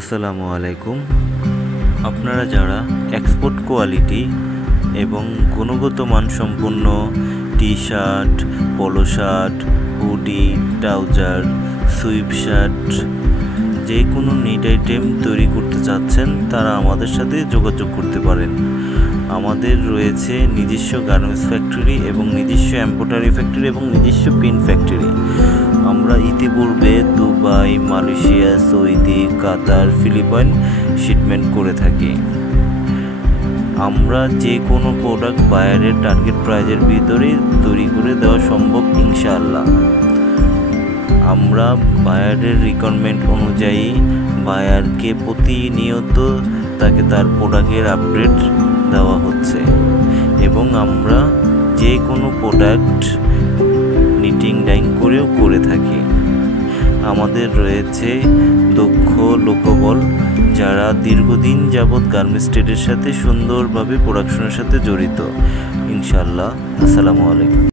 আসসালামু আলাইকুম। আপনারা যারা এক্সপোর্ট কোয়ালিটি এবং গুণগত মানসম্পন্ন T shirt, polo shirt, hoodie, trouser, sweep shirt যে কোনো নিট আইটেম তৈরি করতে চাচ্ছেন তারা আমাদের সাথে যোগাযোগ করতে পারেন। আমাদের রয়েছে নিজস্ব গার্মেন্টস ফ্যাক্টরি এবং নিজস্ব এমব্রয়ডারি ফ্যাক্টরি এবং নিজস্ব পিন ফ্যাক্টরি। আমরা ইতিপূর্বে দুবাই, মালয়েশিয়া, সৌদি, কাতার, ফিলিপাইন শিপমেন্ট করে থাকি। আমরা যে কোনো প্রোডাক্ট বায়ারের টার্গেট প্রাইজের ভিতরে তৈরি করে দেওয়া সম্ভব ইনশাআল্লাহ। আমরা বায়ারের রিকোয়ারমেন্ট অনুযায়ী বায়ারকে প্রতিনিয়ত তাকে তার প্রোডাক্টের আপডেট দেওয়া হচ্ছে এবং আমরা যে কোনো প্রোডাক্ট নিটিং ডাইং করেও করে থাকি। আমাদের রয়েছে দক্ষ লোকবল যারা দীর্ঘদিন যাবৎ গার্মেন্টস ট্রেডের সাথে সুন্দরভাবে প্রোডাকশনের সাথে জড়িত। ইনশাআল্লাহ। আসসালামু আলাইকুম।